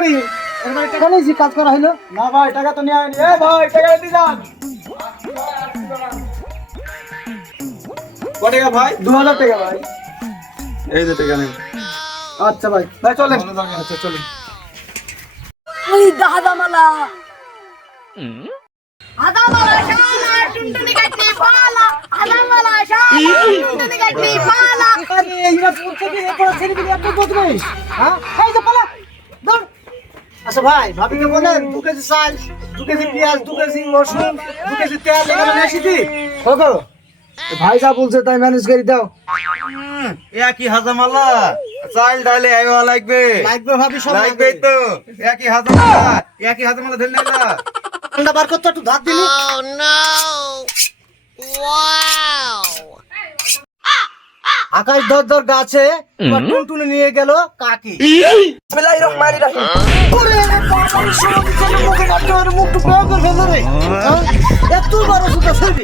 করি টাকা নিয়েছি কাজ করা হইলো না ভাই টাকা তো নিয়ে আইনি ভাই টাকা দিয়ে যান কত টাকা ভাই 2000 টাকা ভাই এই যে টাকা নেন আচ্ছা ভাই ভাই চলেন আচ্ছা চলেন ওই দাদামালা আদামালা শালা টুনটুনি কাটনি ফালা আদামালা শালা টুনটুনি কাটনি ফালা আরে এইরা বলছে কি এ পড়া ছেড়ে দিবি এত বদমাইশ হ্যাঁ এই যে পালা দৌড় আচ্ছা ভাই ভাবিকে বলেন 2 কেজি চাল 2 কেজি পেঁয়াজ 2 কেজি রসুন 2 কেজি তেল এখানে নিয়ে আসি দি কত ভাই যা বলছে তাই ম্যানেজ করে দাও একই হাজামালা চাল ডালে আইওয়া লাগবে লাগবে ভাবি সব লাগবে তো একই হাজামালা ধরে না ঠান্ডা বার করতে একটু ধার দিলি আকাশ দর গাছে টুনটুনি নিয়ে গেল কাকি বিসমিল্লাহির রহমানির রহিম ওরে বাবা সব মুখে মুখ তো বের করে ফেললো রে এত বড় সুতা ছবি